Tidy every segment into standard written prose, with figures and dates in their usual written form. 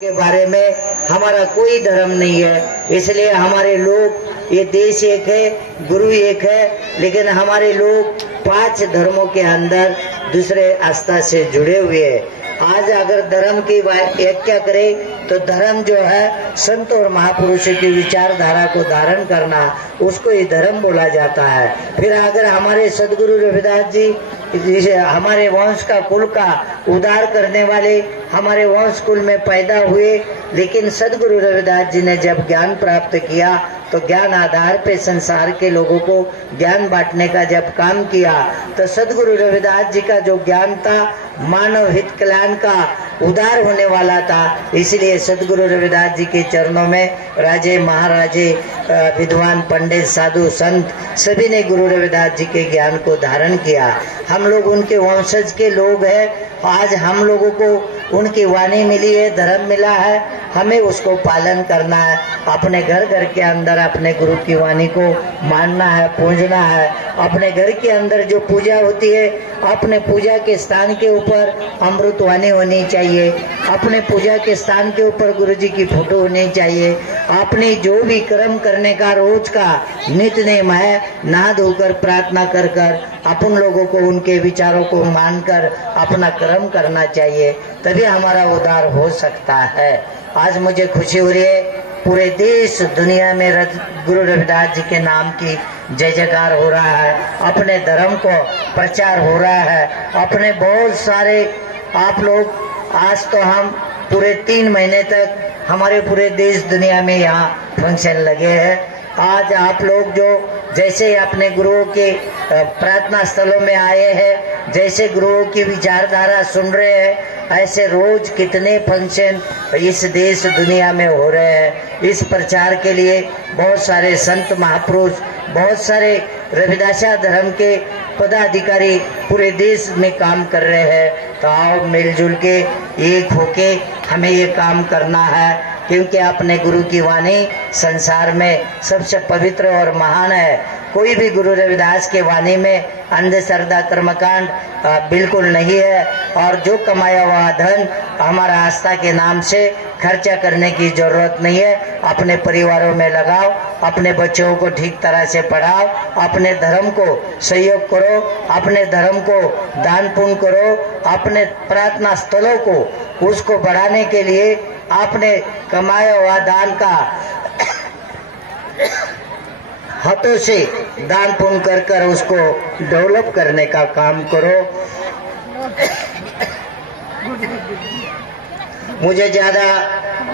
के बारे में हमारा कोई धर्म नहीं है, इसलिए हमारे लोग, ये देश एक है, गुरु एक है, लेकिन हमारे लोग 5 धर्मों के अंदर दूसरे आस्था से जुड़े हुए हैं। आज अगर धर्म की व्याख्या करें तो धर्म जो है संत और महापुरुषों की विचारधारा को धारण करना, उसको ही धर्म बोला जाता है। फिर अगर हमारे सदगुरु रविदास जी हमारे वंश का, कुल का उद्धार करने वाले हमारे वंश कुल में पैदा हुए, लेकिन सदगुरु रविदास जी ने जब ज्ञान प्राप्त किया तो ज्ञान आधार पे संसार के लोगों को ज्ञान बांटने का जब काम किया, तो सदगुरु रविदास जी का जो ज्ञान था मानव हित कल्याण का, उद्धार होने वाला था। इसलिए सदगुरु रविदास जी के चरणों में राजे महाराजे, विद्वान पंडित, साधु संत सभी ने गुरु रविदास जी के ज्ञान को धारण किया। हम लोग उनके वंशज के लोग हैं। आज हम लोगों को उनकी वाणी मिली है, धर्म मिला है, हमें उसको पालन करना है। अपने घर घर के अंदर अपने गुरु की वाणी को मानना है, पूजना है। अपने घर के अंदर जो पूजा होती है, अपने पूजा के स्थान के ऊपर अमृत वाणी होनी चाहिए। अपने पूजा के स्थान के ऊपर गुरु जी की फोटो होनी चाहिए। अपने जो भी कर्म करने का रोज का नित्य नेम है, नहा धोकर प्रार्थना कर कर अपन लोगों को उनके विचारों को मानकर अपना कर्म करना चाहिए, तभी हमारा उद्धार हो सकता है। आज मुझे खुशी हो रही है, पूरे देश दुनिया में गुरु रविदास जी के नाम की जय जयकार हो रहा है, अपने धर्म को प्रचार हो रहा है। अपने बहुत सारे आप लोग, आज तो हम पूरे 3 महीने तक हमारे पूरे देश दुनिया में यहाँ फंक्शन लगे हैं। आज आप लोग जो जैसे अपने गुरुओं के प्रार्थना स्थलों में आए हैं, जैसे गुरुओं की विचारधारा सुन रहे हैं, ऐसे रोज कितने फंक्शन इस देश दुनिया में हो रहे हैं। इस प्रचार के लिए बहुत सारे संत महापुरुष, बहुत सारे रविदासा धर्म के पदाधिकारी पूरे देश में काम कर रहे हैं। तो आओ मिलजुल के एक होके हमें ये काम करना है, क्योंकि अपने गुरु की वाणी संसार में सबसे पवित्र और महान है। कोई भी गुरु रविदास के वाणी में अंधश्रद्धा कर्मकांड बिल्कुल नहीं है। और जो कमाया हुआ धन हमारा आस्था के नाम से खर्चा करने की जरूरत नहीं है। अपने परिवारों में लगाओ, अपने बच्चों को ठीक तरह से पढ़ाओ, अपने धर्म को सहयोग करो, अपने धर्म को दान पुण्य करो, अपने प्रार्थना स्थलों को उसको बढ़ाने के लिए आपने कमाया हुआ दान का हाथों से दान पुण्य कर कर उसको डेवलप करने का काम करो। मुझे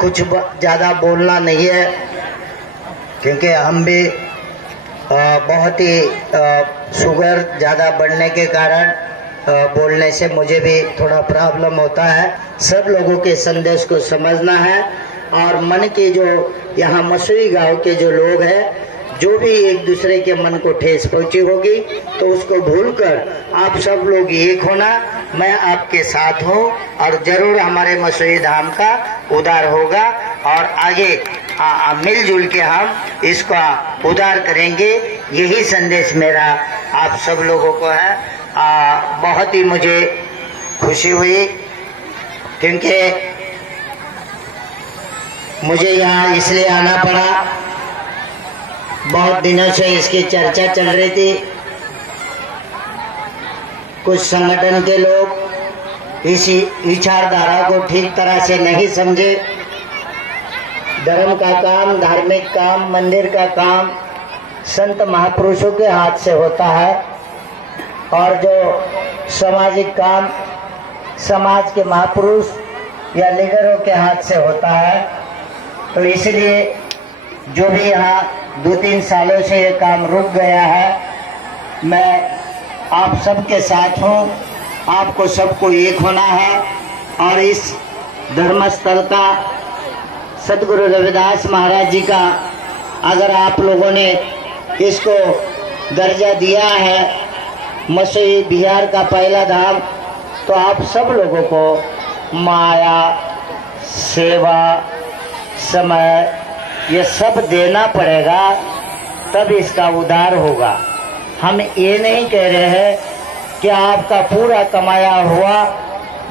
कुछ ज़्यादा बोलना नहीं है, क्योंकि हम भी बहुत ही शुगर ज़्यादा बढ़ने के कारण बोलने से मुझे भी थोड़ा प्रॉब्लम होता है। सब लोगों के संदेश को समझना है, और मन के जो यहाँ मसूरी गांव के जो लोग हैं, जो भी एक दूसरे के मन को ठेस पहुंची होगी तो उसको भूलकर आप सब लोग एक होना। मैं आपके साथ हूँ, और जरूर हमारे मसूरी धाम का उद्धार होगा, और आगे मिलजुल के हम इसका उद्धार करेंगे। यही संदेश मेरा आप सब लोगों को है। बहुत ही मुझे खुशी हुई, क्योंकि मुझे यहाँ इसलिए आना पड़ा, बहुत दिनों से इसकी चर्चा चल रही थी। कुछ संगठन के लोग इसी विचारधारा को ठीक तरह से नहीं समझे। धर्म का काम, धार्मिक काम, मंदिर का काम संत महापुरुषों के हाथ से होता है, और जो सामाजिक काम समाज के महापुरुष या लीडरों के हाथ से होता है। तो इसलिए जो भी यहाँ 2-3 सालों से ये काम रुक गया है, मैं आप सबके साथ हूँ। आपको सबको एक होना है, और इस धर्मस्थल का, सदगुरु रविदास महाराज जी का अगर आप लोगों ने इसको दर्जा दिया है मसूरी बिहार का पहला धाम, तो आप सब लोगों को माया, सेवा, समय ये सब देना पड़ेगा, तब इसका उद्धार होगा। हम ये नहीं कह रहे हैं कि आपका पूरा कमाया हुआ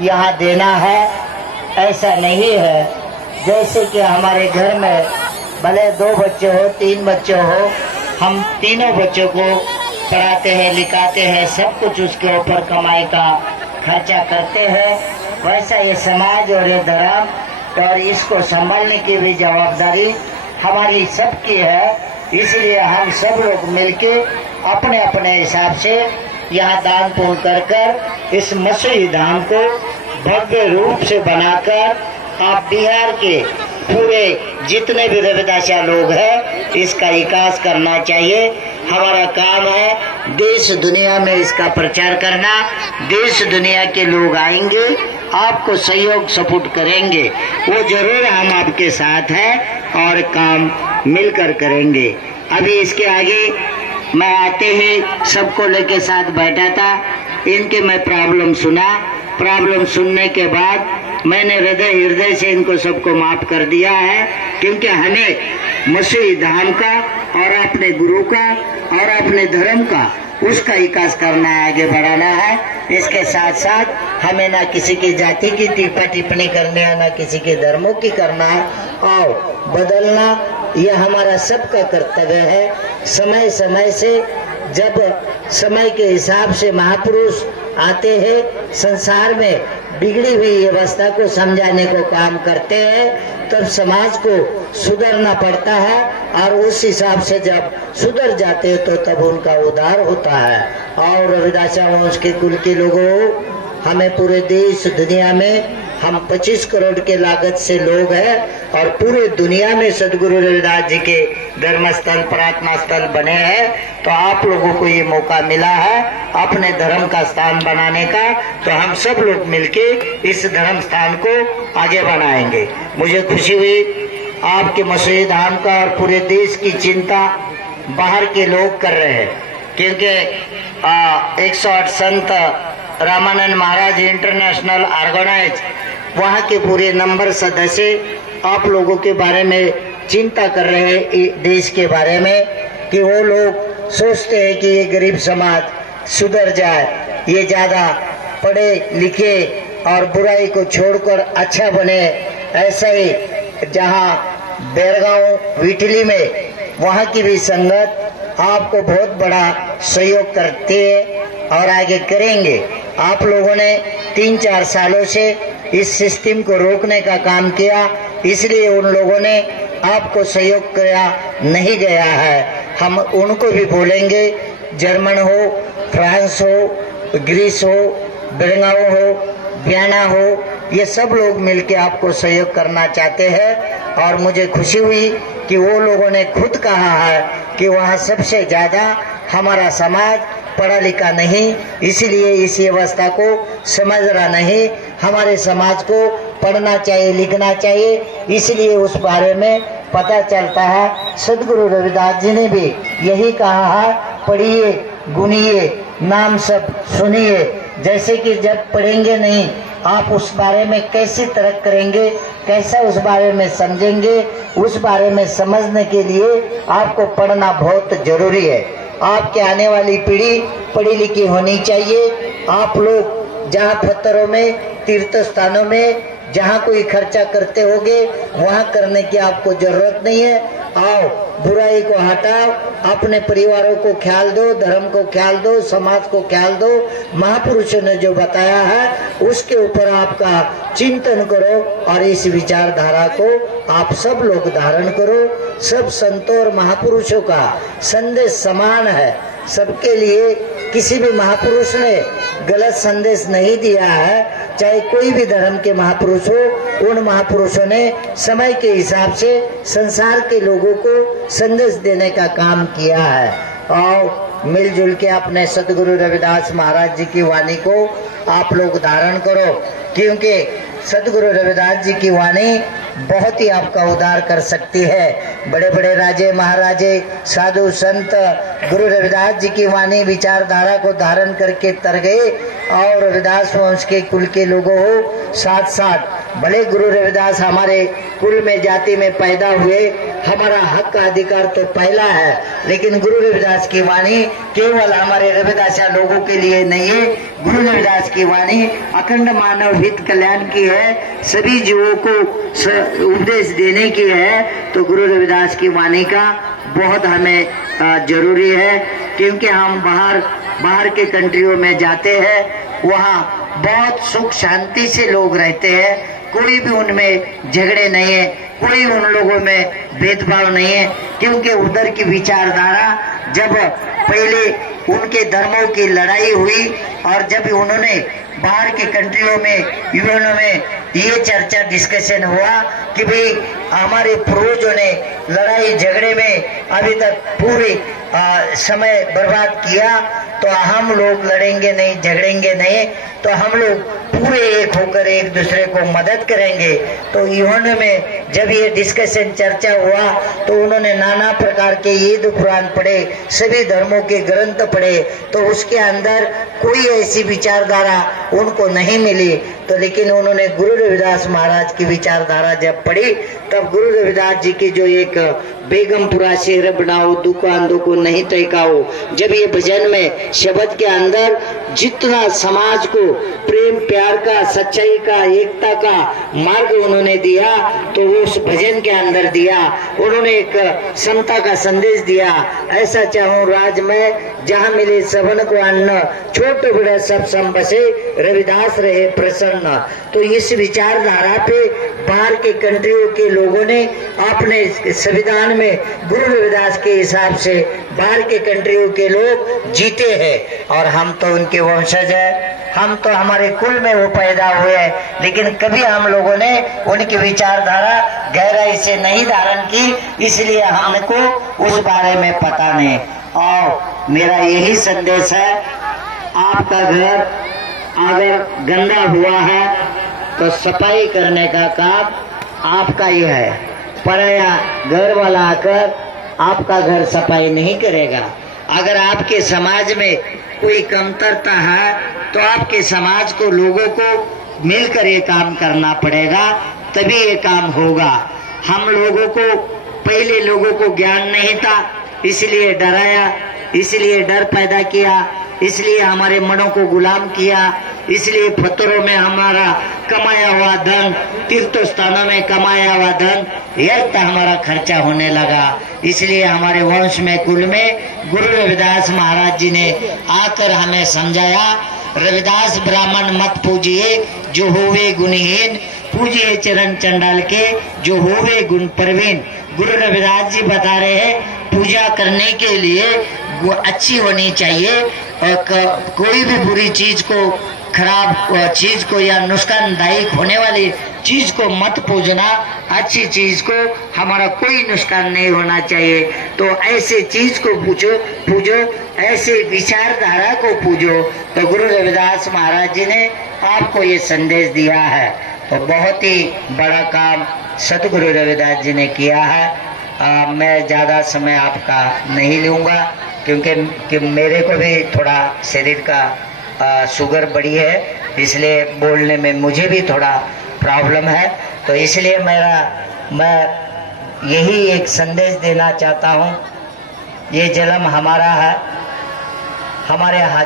यहाँ देना है, ऐसा नहीं है। जैसे कि हमारे घर में भले 2 बच्चे हो 3 बच्चे हो, हम तीनों बच्चों को पढ़ाते हैं लिखाते हैं, सब कुछ उसके ऊपर कमाई का खर्चा करते हैं। वैसा ये समाज और ये धर्म और इसको संभालने की भी जवाबदारी हमारी सबकी है। इसलिए हम सब लोग मिलके अपने अपने हिसाब से यहाँ दान पुण्य कर कर इस मसूरी धाम को भव्य रूप से बनाकर आप बिहार के पूरे जितने भी रविदासिया लोग हैं इसका विकास करना चाहिए। हमारा काम है देश दुनिया में इसका प्रचार करना। देश दुनिया के लोग आएंगे, आपको सहयोग सपोर्ट करेंगे, वो जरूर हम आपके साथ हैं और काम मिलकर करेंगे। अभी इसके आगे मैं आते ही सबको लेके साथ बैठा था, इनके मैं प्रॉब्लम सुना। प्रॉब्लम सुनने के बाद मैंने हृदय से इनको सबको माफ कर दिया है, क्योंकि हमें मसूरी धाम का और अपने गुरु का और अपने धर्म का उसका विकास करना है, आगे बढ़ाना है। इसके साथ साथ हमें ना किसी की जाति की टीका टिप्पणी करनी है, ना किसी के धर्मों की करना है और बदलना यह हमारा सबका कर्तव्य है। समय समय से जब समय के हिसाब से महापुरुष आते हैं, संसार में बिगड़ी हुई व्यवस्था को समझाने को काम करते हैं, तब समाज को सुधरना पड़ता है और उस हिसाब से जब सुधर जाते हैं तो तब उनका उद्धार होता है। और रविदासिया वंश के कुल के लोगों, हमें पूरे देश दुनिया में हम 25 करोड़ के लागत से लोग हैं और पूरे दुनिया में सदगुरु रविदास जी के धर्मस्थल प्रार्थना स्थल बने हैं। तो आप लोगों को ये मौका मिला है अपने धर्म का स्थान बनाने का, तो हम सब लोग मिलके इस धर्म स्थान को आगे बढ़ाएंगे। मुझे खुशी हुई आपके मसूरी धाम का और पूरे देश की चिंता बाहर के लोग कर रहे हैं, क्योंकि 108 संत रामानंद महाराज इंटरनेशनल ऑर्गेनाइज वहाँ के पूरे नंबर सदस्य आप लोगों के बारे में चिंता कर रहे हैं, देश के बारे में, कि वो लोग सोचते हैं कि ये गरीब समाज सुधर जाए, ये ज़्यादा पढ़े लिखे और बुराई को छोड़कर अच्छा बने। ऐसा ही जहाँ बेरगांव विटली में वहाँ की भी संगत आपको बहुत बड़ा सहयोग करती है और आगे करेंगे। आप लोगों ने 3-4 सालों से इस सिस्टम को रोकने का काम किया, इसलिए उन लोगों ने आपको सहयोग किया नहीं गया है। हम उनको भी बोलेंगे, जर्मन हो, फ्रांस हो, ग्रीस हो, बेरगांव हो, वियना हो, ये सब लोग मिलके आपको सहयोग करना चाहते हैं। और मुझे खुशी हुई कि वो लोगों ने खुद कहा है कि वहाँ सबसे ज़्यादा हमारा समाज पढ़ा लिखा नहीं, इसलिए इस व्यवस्था को समझ रहा नहीं। हमारे समाज को पढ़ना चाहिए, लिखना चाहिए, इसलिए उस बारे में पता चलता है। सदगुरु रविदास जी ने भी यही कहा है, पढ़िए गुनिए नाम सब सुनिए। जैसे कि जब पढ़ेंगे नहीं आप उस बारे में कैसे तरक करेंगे, कैसा उस बारे में समझेंगे, उस बारे में समझने के लिए आपको पढ़ना बहुत जरूरी है। आपके आने वाली पीढ़ी पढ़ी लिखी होनी चाहिए। आप लोग जहाँ पत्थरों में, तीर्थ स्थानों में जहाँ कोई खर्चा करते होगे वहाँ करने की आपको जरूरत नहीं है। आओ बुराई को हटाओ, अपने परिवारों को ख्याल दो, धर्म को ख्याल दो, समाज को ख्याल दो। महापुरुषों ने जो बताया है उसके ऊपर आपका चिंतन करो और इस विचारधारा को आप सब लोग धारण करो। सब संतों और महापुरुषों का संदेश समान है सबके लिए। किसी भी महापुरुष ने गलत संदेश नहीं दिया है, चाहे कोई भी धर्म के महापुरुष हो। उन महापुरुषों ने समय के हिसाब से संसार के लोगों को संदेश देने का काम किया है। और मिलजुल के अपने सदगुरु रविदास महाराज जी की वाणी को आप लोग धारण करो, क्योंकि सदगुरु रविदास जी की वाणी बहुत ही आपका उद्धार कर सकती है। बड़े बड़े राजे महाराजे साधु संत गुरु रविदास जी की वाणी विचारधारा को धारण करके तर गए और रविदास वंश के कुल के लोगों हो, साथ साथ भले गुरु रविदास हमारे कुल में जाति में पैदा हुए, हमारा हक का अधिकार तो पहला है, लेकिन गुरु रविदास की वाणी केवल हमारे रविदासिया लोगों के लिए नहीं है। गुरु रविदास की वाणी अखंड मानव हित कल्याण की है, सभी जीवों को उपदेश देने की है। तो गुरु रविदास की वाणी का बहुत हमें जरूरी है, क्योंकि हम बाहर के कंट्रियों में जाते हैं, वहाँ बहुत सुख शांति से लोग रहते हैं, कोई भी उनमें झगड़े नहीं है, कोई उन लोगों में भेदभाव नहीं है, क्योंकि उधर की विचारधारा जब पहले उनके धर्मों की लड़ाई हुई और जब उन्होंने बाहर के कंट्रियों में यूएनओ में ये चर्चा डिस्कशन हुआ कि भाई हमारे पूर्वजों ने लड़ाई झगड़े में अभी तक पूरी समय बर्बाद किया, तो हम लोग लड़ेंगे नहीं, झगड़ेंगे नहीं, तो हम लोग पूरे एक होकर एक दूसरे को मदद करेंगे। तो यूएनओ में जब ये डिस्कशन चर्चा हुआ तो उन्होंने नाना प्रकार के वेद पुराण पढ़े, सभी धर्मों के ग्रंथ पढ़े, तो उसके अंदर कोई ऐसी विचारधारा उनको नहीं मिली। तो लेकिन उन्होंने गुरु रविदास महाराज की विचारधारा जब पढ़ी, तब गुरु रविदास जी की जो एक बेगमपुरा शहर बनाओ दुकान को नहीं तैकाओ, जब ये भजन में शब्द के अंदर जितना समाज को प्रेम प्यार का, सच्चाई का, एकता का मार्ग उन्होंने दिया, तो वो उस भजन के अंदर दिया। उन्होंने एक समता का संदेश दिया, ऐसा चाहूं राज में जहाँ मिले सबन को अन्न, छोटे बड़े सब सम बसे, रविदास रहे प्रसन्न। तो इस विचारधारा पे बाहर के कंट्रियों के लोगों ने अपने संविधान में गुरु रविदास के हिसाब से बाहर के कंट्रियों के लोग जीते हैं, और हम तो उनके वंशज है, हम तो हमारे कुल में वो पैदा हुए हैं, लेकिन कभी हम लोगों ने उनकी विचारधारा गहराई से नहीं धारण की, इसलिए हमको उस बारे में पता नहीं। और मेरा यही संदेश है, आपका घर अगर गंदा हुआ है तो सफाई करने का काम आपका ही है, पराया घर वाला आकर आपका घर सफाई नहीं करेगा। अगर आपके समाज में कोई कमतरता है तो आपके समाज को, लोगों को मिलकर ये काम करना पड़ेगा, तभी ये काम होगा। हम लोगों को पहले लोगों को ज्ञान नहीं था, इसलिए डराया, इसलिए डर पैदा किया, इसलिए हमारे मनों को गुलाम किया, इसलिए पत्थरों में हमारा कमाया हुआ धन, तीर्थ स्थानों में कमाया हुआ धन व्यर्थ हमारा खर्चा होने लगा। इसलिए हमारे वंश में, कुल में गुरु रविदास महाराज जी ने आकर हमें समझाया, रविदास ब्राह्मण मत पूजिए जो होवे गुणहीन, पूजिए चरण चंडाल के जो होवे गुण प्रवीण। गुरु रविदास जी बता रहे हैं, पूजा करने के लिए वो अच्छी होनी चाहिए, और कोई भी बुरी चीज को, खराब चीज को या नुकसानदायक होने वाली चीज को मत पूजना, अच्छी चीज को हमारा कोई नुकसान नहीं होना चाहिए। तो ऐसे चीज को पूजो, ऐसे विचारधारा को पूजो। तो गुरु रविदास महाराज जी ने आपको ये संदेश दिया है, तो बहुत ही बड़ा काम सतगुरु रविदास जी ने किया है। मैं ज्यादा समय आपका नहीं लूंगा, क्योंकि मेरे को भी थोड़ा शरीर का शुगर बढ़ी है, इसलिए बोलने में मुझे भी थोड़ा प्रॉब्लम है। तो इसलिए मैं यही एक संदेश देना चाहता हूँ, ये जन्म हमारा है, हमारे हाथ